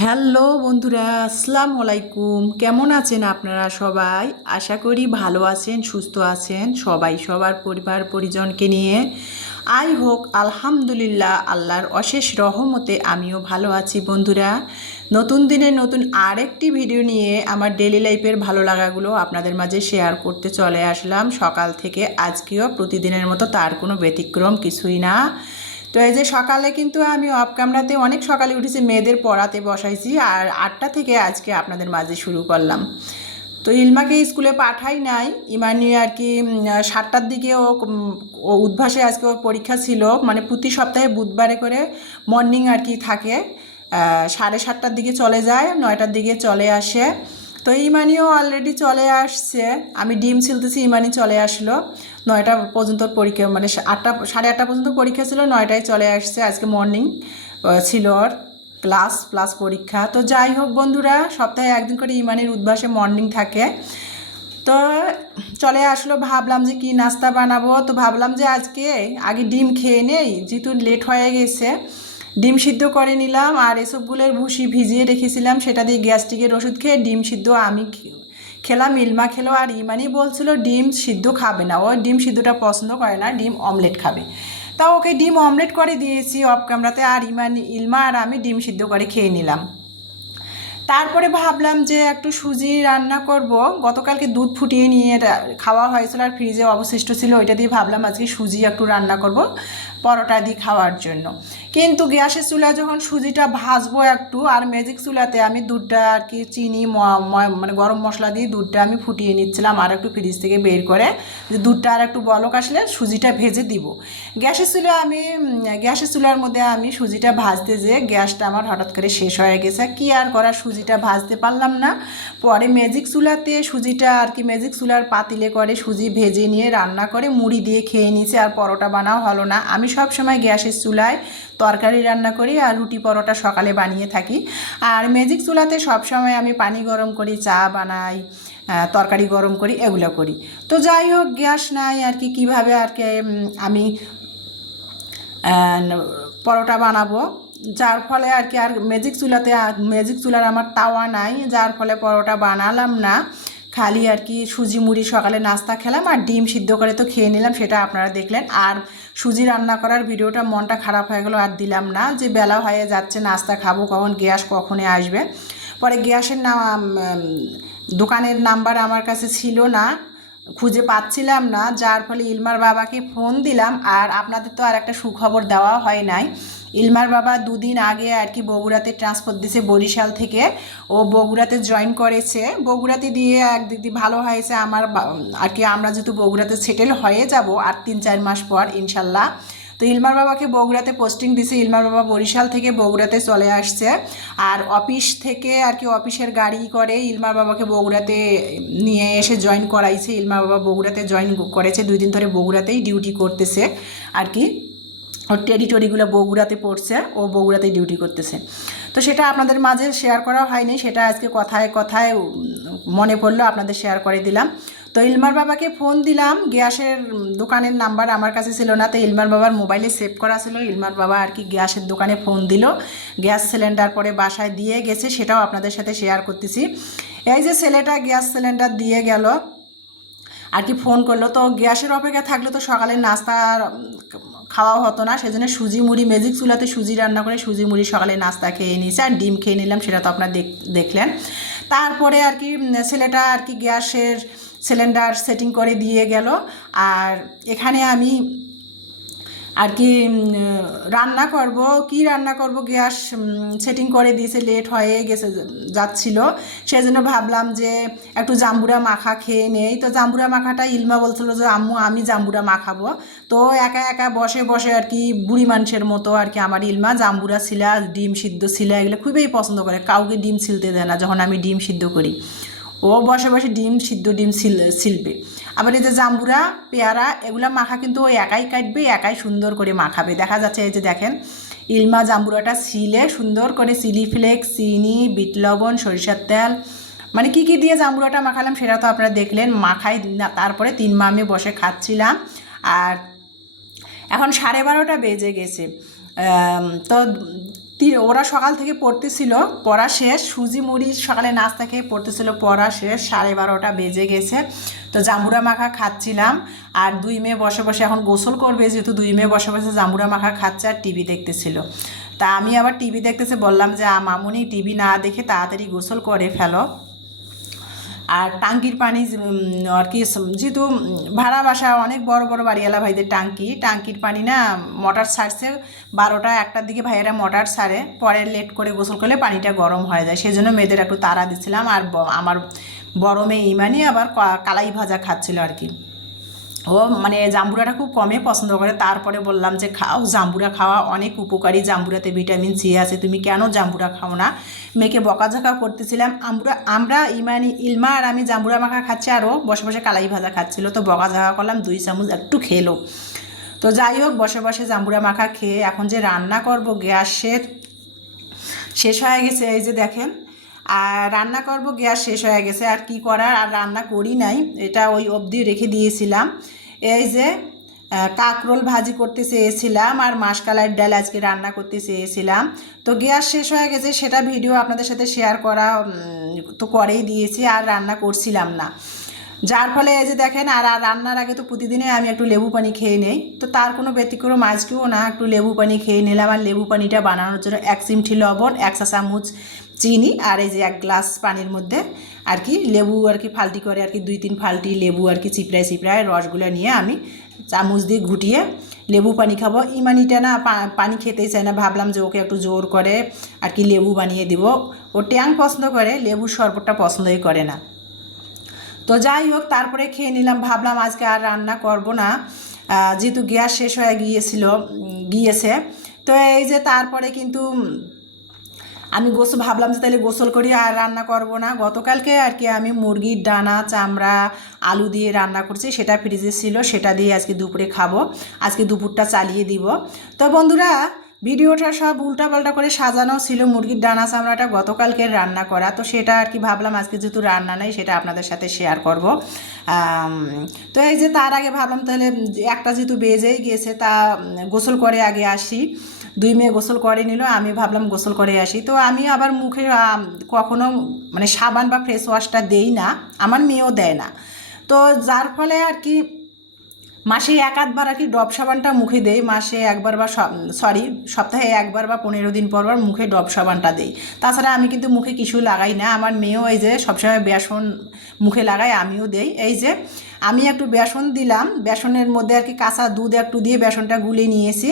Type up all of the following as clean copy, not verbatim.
Hello বন্ধুরা, আসসালামু আলাইকুম। কেমন আছেন আপনারা সবাই? আশা করি ভালো আছেন, সুস্থ আছেন সবাই সবার পরিবার পরিজনকে নিয়ে। আই হোক আলহামদুলিল্লাহ, আল্লাহর অশেষ রহমতে আমিও ভালো আছি বন্ধুরা। নতুন দিনে নতুন আরেকটি ভিডিও নিয়ে আমার ডেলি লাইফের ভালো লাগাগুলো আপনাদের মাঝে শেয়ার করতে চলে আসলাম সকাল থেকে। আজকেও প্রতিদিনের মতো তার কোনো ব্যতিক্রম কিছুই না। তো এই যে সকালে কিন্তু আমি অফ ক্যামেরাতে অনেক সকালে উঠেছি, মেয়েদের পড়াতে বসাইছি, আর 8টা থেকে আজকে আপনাদের মাঝে শুরু করলাম। তো ইলমাকে স্কুলে পাঠাই নাই, ইমানি আর কি 7টার দিকে ও উদ্ভাসে আজকে ওর পরীক্ষা ছিল, মানে প্রতি সপ্তাহে বুধবারে করে মর্নিং আর কি থাকে। 7:30টার দিকে চলে যায়, 9টার দিকে চলে আসে। তো ইমানিও অলরেডি চলে আসছে, আমি ডিম ছিলতেছি, ইমানি চলে আসলো। 9টা পর্যন্ত পরীক্ষা, মানে 8টা 8:30 পর্যন্ত পরীক্ষা ছিল, 9টায় চলে আসছে। আজকে মর্নিং ছিল ওর ক্লাস প্লাস পরীক্ষা। তো যাই হোক বন্ধুরা, সপ্তাহে একদিন করে ইমানির উদ্ভাসে মর্নিং থাকে। তো চলে আসলো, ভাবলাম যে কি নাস্তা বানাবো। তো ভাবলাম যে আজকে আগে ডিম খেয়ে নেই, যেহেতু লেট হয়ে গেছে। ডিম সিদ্ধ করে নিলাম, আর এসবগুলোর ভুসি ভিজিয়ে রেখেছিলাম, সেটা দিয়ে গ্যাস্ট্রিকের ওষুধ খেয়ে ডিম সিদ্ধ আমি খেলাম, ইলমা খেলো। আর ইমানি বলছিল ডিম সিদ্ধ খাবে না, ও ডিম সিদ্ধটা পছন্দ করে না, ডিম অমলেট খাবে। তা ওকে ডিম অমলেট করে দিয়েছি অফ ক্যামেরাতে, আর ইলমা আর আমি ডিম সিদ্ধ করে খেয়ে নিলাম। তারপরে ভাবলাম যে একটু সুজি রান্না করব। গতকালকে দুধ ফুটিয়ে নিয়ে খাওয়া হয়েছিল, আর ফ্রিজে অবশিষ্ট ছিল, ওইটা দিয়ে ভাবলাম আজকে সুজি একটু রান্না করব পরোটা দিয়ে খাওয়ার জন্য। কিন্তু গ্যাসের চুলায় যখন সুজিটা ভাজবো একটু, আর ম্যাজিক চুলাতে আমি দুধটা আর কি চিনি মানে গরম মশলা দিয়ে দুধটা আমি ফুটিয়ে নিচ্ছিলাম, আর একটু ফ্রিজ থেকে বের করে, যে দুধটা আর একটু বলক আসলে সুজিটা ভেজে দিব। গ্যাসের চুলার মধ্যে আমি সুজিটা ভাজতে যেয়ে গ্যাসটা আমার হঠাৎ করে শেষ হয়ে গেছে, কি আর করা, সুজিটা ভাজতে পারলাম না। পরে ম্যাজিক চুলাতে সুজিটা আর কি ম্যাজিক চুলার পাতিলে করে সুজি ভেজে নিয়ে রান্না করে মুড়ি দিয়ে খেয়ে নিয়েছি, আর পরোটা বানাও হলো না। আমি সব সময় গ্যাসের চুলায় তরকারি রান্না করি, আর রুটি পরোটা সকালে বানিয়ে থাকি। আর ম্যাজিক চুলাতে সব সময় আমি পানি গরম করি, চা বানাই, তরকারি গরম করি, এগুলো করি। তো যাই হোক, গ্যাস নাই আর কি, কীভাবে আর কি আমি পরোটা বানাবো, যার ফলে আর কি, আর ম্যাজিক চুলার আমার তাওয়া নাই, যার ফলে পরোটা বানালাম না। খালি আর কি সুজি মুড়ি সকালে নাস্তা খেলাম, আর ডিম সিদ্ধ করে তো খেয়ে নিলাম, সেটা আপনারা দেখলেন। আর সুজি রান্না করার ভিডিওটা মনটা খারাপ হয়ে গেল, আর দিলাম না, যে বেলা হয়ে যাচ্ছে, নাস্তা খাবো কখন, গ্যাস কখনই আসবে। পরে গ্যাসের দোকানের নাম্বার আমার কাছে ছিল না, খুঁজে পাচ্ছিলাম না, যার ফলে ইলমার বাবাকে ফোন দিলাম। আর আপনাদের তো আর একটা সুখবর দেওয়া হয় নাই, ইলমার বাবা দুদিন আগে আর কি বগুড়াতে ট্রান্সফার দিয়েছে বরিশাল থেকে, ও বগুড়াতে জয়েন করেছে। বগুড়াতে দিয়ে একদিক দিয়ে ভালো হয়েছে আমার, আর কি আমরা যেহেতু বগুড়াতে সেটেল হয়ে যাব আর 3-4 মাস পর ইনশাল্লাহ। তো ইলমার বাবাকে বগুড়াতে পোস্টিং দিছে, ইলমার বাবা বরিশাল থেকে বগুড়াতে চলে আসছে। আর অফিস থেকে আর কি অফিসের গাড়ি করে ইলমার বাবাকে বগুড়াতে নিয়ে এসে জয়েন করাইছে। ইলমার বাবা বগুড়াতে জয়েন করেছে, 2 দিন ধরে বগুড়াতেই ডিউটি করতেছে আর কি, ওর টেরিটরিগুলো বগুড়াতে পড়ছে, ও বগুড়াতেই ডিউটি করতেছে। তো সেটা আপনাদের মাঝে শেয়ার করা হয়নি, সেটা আজকে কথায় কথায় মনে পড়লো, আপনাদের শেয়ার করে দিলাম। তো ইলমার বাবাকে ফোন দিলাম, গ্যাসের দোকানের নাম্বার আমার কাছে ছিল না, তো ইলমার বাবার মোবাইলে সেভ করা ছিল। ইলমার বাবা আর কি গ্যাসের দোকানে ফোন দিল, গ্যাস সিলিন্ডার পরে বাসায় দিয়ে গেছে, সেটাও আপনাদের সাথে শেয়ার করতেছি। এই যে ছেলেটা গ্যাস সিলিন্ডার দিয়ে গেল আর কি, ফোন করলো। তো গ্যাসের অপেক্ষা থাকলে তো সকালে নাস্তা খাওয়া হতো না, সেজন্য সুজি মুড়ি ম্যাজিক চুলাতে সুজি রান্না করে সুজি মুড়ি সকালে নাস্তা খেয়ে নিয়েছে, আর ডিম খেয়ে নিলাম, সেটা তো আপনারা দেখলেন। তারপরে আর কি ছেলেটা আর কি গ্যাসের সিলিন্ডার সেটিং করে দিয়ে গেল, আর এখানে আমি আর কি রান্না করব গ্যাস সেটিং করে দিয়েছে, লেট হয়ে গেছে যাচ্ছিল, সেই জন্য ভাবলাম যে একটু জাম্বুরা মাখা খেয়ে নেই। তো জাম্বুরা মাখাটা ইলমা বলছিল যে আম্মু আমি জাম্বুরা মাখাবো। তো একা একা বসে বসে আর কি বুড়ি মানুষের মতো আর কি আমার ইলমা জাম্বুরা ছিলা, ডিম সিদ্ধ ছিলা, এগুলো খুবই পছন্দ করে, কাউকে ডিম ছিলতে দেয় না যখন আমি ডিম সিদ্ধ করি, ও বসে বসে ডিম ছিলবে। আবার এই যে জাম্বুরা পেয়ারা এগুলা মাখা কিন্তু ও একাই কাটবে, একাই সুন্দর করে মাখাবে। দেখা যাচ্ছে এই যে দেখেন, ইলমা জাম্বুরাটা ছিলে সুন্দর করে, চিলি ফ্লেক্স, চিনি, বিট লবণ, সরিষার তেল, মানে কি কি দিয়ে জাম্বুরাটা মাখালাম সেটা তো আপনারা দেখলেন। মাখাই না, তারপরে 3 মা আমি বসে খাচ্ছিলাম। আর এখন 12:30 বেজে গেছে। তো ওরা সকাল থেকে পড়তেছিল, পড়া শেষ, সুজি মুড়ি সকালে নাস্তা খেয়ে পড়তেছিল, পড়া শেষ, 12:30 বেজে গেছে। তো জাম্বুরা মাখা খাচ্ছিলাম, আর দুই মেয়ে বসে বসে এখন গোসল করবে, যেহেতু দুই মেয়ে বসে বসে জাম্বুরা মাখা খাচ্ছে আর টিভি দেখতেছিল। তা আমি আবার টিভি দেখতেছে, বললাম যে মামুনি টিভি না দেখে তাড়াতাড়ি গোসল করে ফেলো। আর টাঙ্কির পানি আর কি, যেহেতু ভাড়া বাসা, অনেক বড় বড় বাড়িওয়ালা ভাইদের টাঙ্কির পানি না মোটর ছাড়ছে 12টা 1টার দিকে ভাইয়েরা মোটর ছাড়ে, পরে লেট করে গোসল করলে পানিটা গরম হয়ে যায়, সেই জন্য মেয়েদের একটু তাড়া দিচ্ছিলাম। আর আমার বড় মেয়ে ইমানি আবার কালাই ভাজা খাচ্ছিল আর কি। ও মানে জাম্বুরাটা খুব কমই পছন্দ করে, তারপরে বললাম যে খাও, জাম্বুরা খাওয়া অনেক উপকারী, জাম্বুরাতে ভিটামিন সি আছে, তুমি কেন জাম্বুরা খাও না। মেয়েকে বকাঝকা করতেছিলাম, আমরা ইলমা আর আমি জাম্বুরা মাখা খাচ্ছি, আরও বসে বসে কালাই ভাজা খাচ্ছিল, তো বকাঝকা করলাম 2 চামচ একটু খেলো। তো যাই হোক, বসে বসে জাম্বুরা মাখা খেয়ে এখন যে রান্না করব, গ্যাসের শেষ হয়ে গেছে, এই যে দেখেন, আর রান্না করব, গ্যাস শেষ হয়ে গেছে, আর কি করার, আর রান্না করি নাই, এটা ওই অবধি রেখে দিয়েছিলাম। এই যে কাঁকরোল ভাজি করতে চেয়েছিলাম আর মাসকালাই ডাল আজকে রান্না করতে চেয়েছিলাম, তো গ্যাস শেষ হয়ে গেছে, সেটা ভিডিও আপনাদের সাথে শেয়ার করা তো করেই দিয়েছি, আর রান্না করছিলাম না, যার ফলে এই যে দেখেন। আর রান্নার আগে তো প্রতিদিনে আমি একটু লেবু পানি খেয়ে নেই, তো তার কোনো ব্যতিক্রম আজকেও না, একটু লেবু পানি খেয়ে নিলাম। আর লেবু পানিটা বানানোর জন্য 1 চিমটি লবণ, 1 চা চামচ চিনি, আর এই যে 1 গ্লাস পানির মধ্যে আর কি লেবু আর কি ফাল্টি করে আর কি 2-3 ফাল্টি লেবু আর কি চিপড়ায় রসগুলো নিয়ে আমি চামচ দিয়ে ঘুটিয়ে লেবু পানি খাবো। ইমানিটা না পানি খেতেই চায় না, ভাবলাম যে ওকে একটু জোর করে আর কি লেবু বানিয়ে দিব, ও ট্যাং পছন্দ করে, লেবুর শরবতটা পছন্দই করে না। তো যাই হোক, তারপরে খেয়ে নিলাম, ভাবলাম আজকে আর রান্না করব না, যেহেতু গ্যাস শেষ হয়ে গিয়েছে। তো এই যে তারপরে কিন্তু আমি ভাবলাম যে তাহলে গোসল করি, আর রান্না করব না। গতকালকে আর কি আমি মুরগির ডানা চামড়া আলু দিয়ে রান্না করছি, সেটা ফ্রিজে ছিল, সেটা দিয়ে আজকে দুপুরে খাবো, আজকে দুপুরটা চালিয়ে দিব। তো বন্ধুরা, ভিডিওটা সব উল্টাপাল্টা করে সাজানো ছিল, মুরগির ডানা চামড়াটা গতকালকে রান্না করা, তো সেটা আর কি ভাবলাম আজকে যেহেতু রান্না নেই, সেটা আপনাদের সাথে শেয়ার করব। তো এই যে তার আগে ভাবলাম তাহলে একটা যেহেতু বেজেই গিয়েছে, তা গোসল করে আগে আসি। দুই মেয়ে গোসল করে নিল, আমি ভাবলাম গোসল করে আসি। তো আমি আবার মুখে কখনো মানে সাবান বা ফেস ওয়াশটা দেই না, আমার মেয়েও দেয় না, তো যার ফলে আর কি মাসে 1-8বার আর কি ডব সাবানটা মুখে দেই, মাসে একবার বা সপ্তাহে 1বার বা 15 দিন পর মুখে ডব সাবানটা দেই। তাছাড়া আমি কিন্তু মুখে কিছু লাগাই না, আমার মেয়েও এই যে সবসময় বেসন মুখে লাগায়, আমিও দেই। এই যে আমি একটু বেসন দিলাম, বেসনের মধ্যে আর কি কাঁচা দুধ একটু দিয়ে বেসনটা গুলে নিয়েছি,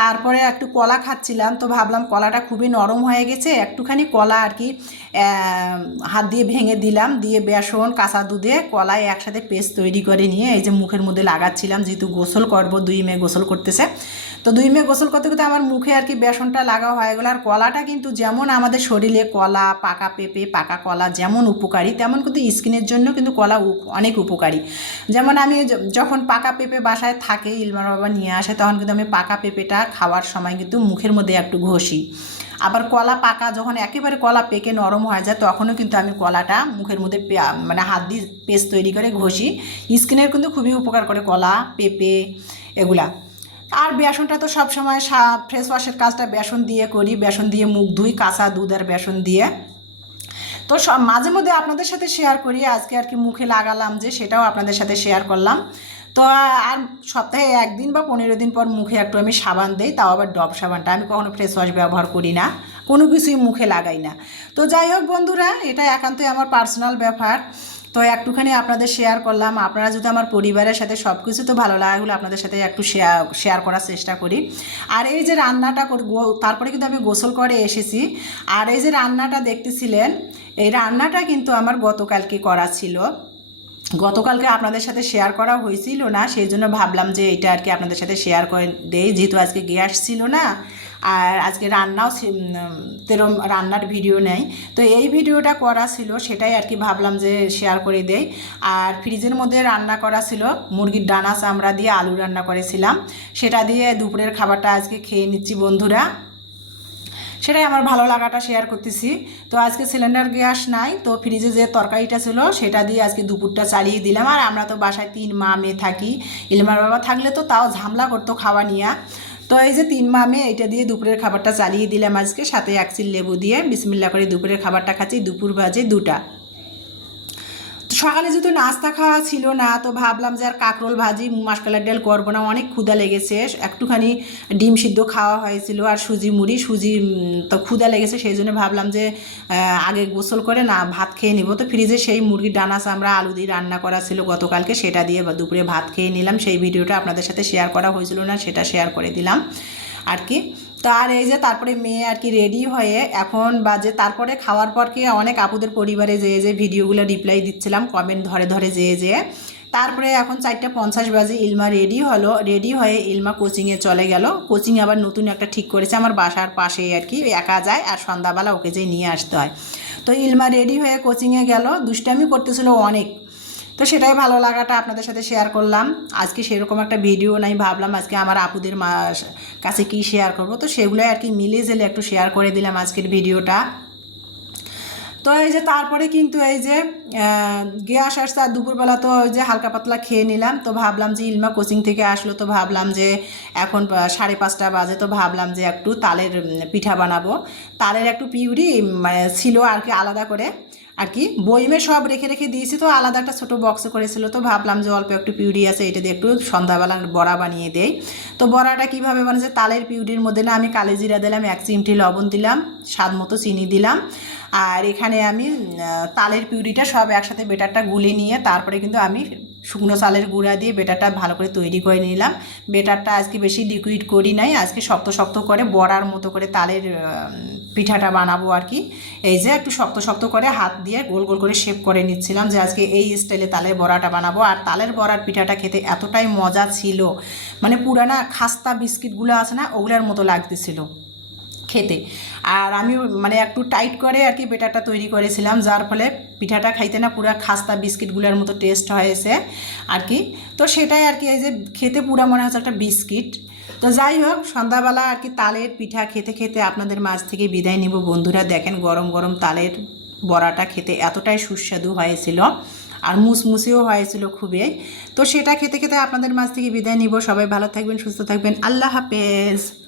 তারপরে একটু কলা খাচ্ছিলাম, তো ভাবলাম কলাটা খুবই নরম হয়ে গেছে, একটুখানি কলা আর কি হাত দিয়ে ভেঙে দিলাম, দিয়ে বেসন কাঁচা দুধে কলায় একসাথে পেস্ট তৈরি করে নিয়ে এই যে মুখের মধ্যে লাগাচ্ছিলাম, যেহেতু গোসল করবো, দুই মেয়ে গোসল করতেছে, তো দুই মেয়ে গোসল করতে করতে আমার মুখে আর কি বেসনটা লাগা হয়ে গেল। আর কলাটা কিন্তু যেমন আমাদের শরীরে কলা, পাকা পেঁপে, পাকা কলা যেমন উপকারী, তেমন কিন্তু স্কিনের জন্য কিন্তু কলা অনেক উপকারী। যেমন আমি যখন পাকা পেঁপে বাসায় থাকে, ইলমার বাবা নিয়ে আসে, তখন কিন্তু আমি পাকা পেঁপেটা খাওয়ার সময় কিন্তু মুখের মধ্যে একটু ঘষি। আবার কলা পাকা যখন একেবারে কলা পেকে নরম হয়ে যায়, তখনও কিন্তু আমি কলাটা মুখের মধ্যে মানে হাত দিয়ে পেস্ট তৈরি করে ঘষি, স্কিনের কিন্তু খুবই উপকার করে কলা, পেঁপে এগুলা। আর বেসনটা তো সবসময় ফ্রেশ ওয়াশের কাজটা বেসন দিয়ে করি, বেসন দিয়ে মুখ ধুই, কাঁচা দুধ আর বেসন দিয়ে। তো মাঝে মধ্যে আপনাদের সাথে শেয়ার করি, আজকে আর কি মুখে লাগালাম যে, সেটাও আপনাদের সাথে শেয়ার করলাম। তো আর সপ্তাহে 1 দিন বা 15 দিন পর মুখে একটু আমি সাবান দিই, তাও আবার ডব সাবানটা, আমি কখনো ফেস ওয়াশ ব্যবহার করি না, কোনো কিছুই মুখে লাগাই না। তো যাই হোক বন্ধুরা, এটা একান্তই আমার পার্সোনাল ব্যাপার, তো একটুখানি আপনাদের শেয়ার করলাম। আপনারা যদি আমার পরিবারের সাথে সব কিছু তো ভালো লাগাগুলো আপনাদের সাথে একটু শেয়ার করার চেষ্টা করি। আর এই যে রান্নাটা তারপরে কিন্তু আমি গোসল করে এসেছি, আর এই যে রান্নাটা দেখতেছিলেন, এই রান্নাটা কিন্তু আমার গতকালকে করা ছিল, গতকালকে আপনাদের সাথে শেয়ার করা হয়েছিল না, সেই জন্য ভাবলাম যে এটা আর কি আপনাদের সাথে শেয়ার করে দেই, যেহেতু আজকে গ্যাস ছিল না, আর আজকে তেরম রান্নার ভিডিও নেই, তো এই ভিডিওটা করা ছিল, সেটাই আর কি ভাবলাম যে শেয়ার করে দেই। আর ফ্রিজের মধ্যে রান্না করা ছিল, মুরগির ডানা চামড়া দিয়ে আলু রান্না করেছিলাম, সেটা দিয়ে দুপুরের খাবারটা আজকে খেয়ে নিচ্ছি বন্ধুরা, সেটাই আমার ভালো লাগাটা শেয়ার করতেছি। তো আজকে সিলিন্ডার গ্যাস নাই, তো ফ্রিজে যে তরকারিটা ছিল সেটা দিয়ে আজকে দুপুরটা চালিয়ে দিলাম। আর আমরা তো বাসায় 3 মা মেয়ে থাকি, ইলমার বাবা থাকলে তো তাও ঝামেলা করতো খাওয়া নিয়ে, তো এই যে 3 মামে এটা দিয়ে দুপুরের খাবারটা চালিয়ে দিলাম আজকে, সাথে 1 চিল লেবু দিয়ে বিসমিল্লাহ করে দুপুরের খাবারটা খাচ্ছি। দুপুর বাজে 2টা। সকালে যেহেতু নাস্তা খাওয়া ছিল না, তো ভাবলাম যে আর কাঁকরোল ভাজি মাসকলার ডাল করবো না, অনেক ক্ষুধা লেগেছে। একটুখানি ডিম সিদ্ধ খাওয়া হয়েছিল আর সুজি মুড়ি, তো ক্ষুধা লেগেছে, সেই জন্য ভাবলাম যে আগে গোসল করে না ভাত খেয়ে নিব। তো ফ্রিজে সেই মুরগির ডানা চামড়া আলু দিয়ে রান্না করা ছিল গতকালকে, সেটা দিয়ে দুপুরে ভাত খেয়ে নিলাম। সেই ভিডিওটা আপনাদের সাথে শেয়ার করা হয়েছিল না, সেটা শেয়ার করে দিলাম আর কি। তো আর এই যে তারপরে মেয়ে আর কি রেডি হয়ে এখন বাজে, তারপরে খাওয়ার পর কি অনেক আপুদের পরিবারে যে ভিডিওগুলো রিপ্লাই দিচ্ছিলাম কমেন্ট ধরে ধরে যে তারপরে এখন 4:50 বাজে ইলমা রেডি হলো। রেডি হয়ে ইলমা কোচিংয়ে চলে গেল। কোচিং আবার নতুন একটা ঠিক করেছে আমার বাসার পাশেই আর কি, একা যায় আর সন্ধ্যাবেলা ওকে যেয়ে নিয়ে আসতে হয়। তো ইলমা রেডি হয়ে কোচিংয়ে গেল, দুষ্টামি করতেছিল অনেক। তো সেটাই ভালো লাগাটা আপনাদের সাথে শেয়ার করলাম। আজকে সেরকম একটা ভিডিও নাই, ভাবলাম আজকে আমার আপুদের কাছে কি শেয়ার করব, তো সেগুলোই আর কি মিলে জেলে একটু শেয়ার করে দিলাম আজকের ভিডিওটা। তো এই যে তারপরে কিন্তু এই যে গ্যাস আসছে আর দুপুরবেলা তো ওই যে হালকা পাতলা খেয়ে নিলাম। তো ভাবলাম যে ইলমা কোচিং থেকে আসলো, তো ভাবলাম যে এখন 5:30 বাজে, তো ভাবলাম যে একটু তালের পিঠা বানাবো। তালের একটু পিউরি ছিল আর কি আলাদা করে আর কি, বইমে সব রেখে রেখে দিয়েছি, তো আলাদা একটা ছোটো বক্সে করেছিল। তো ভাবলাম যে অল্প একটু পিউরি আছে, এটা দিয়ে একটু সন্ধ্যাবেলা বড়া বানিয়ে দেই। তো বড়াটা কীভাবে বানিয়েছে, তালের পিউরির মধ্যে না আমি কালো জিরা দিলাম, 1 চিমটি লবণ দিলাম, স্বাদ মতো চিনি দিলাম। আর এখানে আমি তালের পিউরিটা সব একসাথে বেটারটা গুলে নিয়ে তারপরে কিন্তু আমি শুকনো চালের গুঁড়া দিয়ে বেটারটা ভালো করে তৈরি করে নিলাম। বেটারটা আজকে বেশি লিকুইড করি নাই, আজকে শক্ত শক্ত করে বড়ার মতো করে তালের পিঠাটা বানাবো আর কি। এই যে একটু শক্ত শক্ত করে হাত দিয়ে গোল গোল করে শেপ করে নিচ্ছিলাম যে আজকে এই স্টাইলে তালের বড়াটা বানাবো। আর তালের বড়ার পিঠাটা খেতে এতটাই মজা ছিল, মানে পুরানা খাস্তা বিস্কিটগুলো আছে না, ওগুলোর মতো লাগতেছিল খেতে। আর আমি মানে একটু টাইট করে আর কি বেটারটা তৈরি করেছিলাম, যার ফলে পিঠাটা খাইতে না পুরো খাস্তা বিস্কিটগুলোর মতো টেস্ট হয়েছে আর কি। তো সেটাই আর কি, এই যে খেতে পুরো মনে হচ্ছে একটা বিস্কিট। তো যাই হোক, সন্ধ্যাবেলা আর কি তালের পিঠা খেতে খেতে আপনাদের মাঝ থেকে বিদায় নিব বন্ধুরা। দেখেন গরম গরম তালের বড়াটা খেতে এতটাই সুস্বাদু হয়েছিল আর মুসমুসেও হয়েছিল খুবই। তো সেটা খেতে খেতে আপনাদের মাঝ থেকে বিদায় নিব। সবাই ভালো থাকবেন, সুস্থ থাকবেন, আল্লাহ হাফেজ।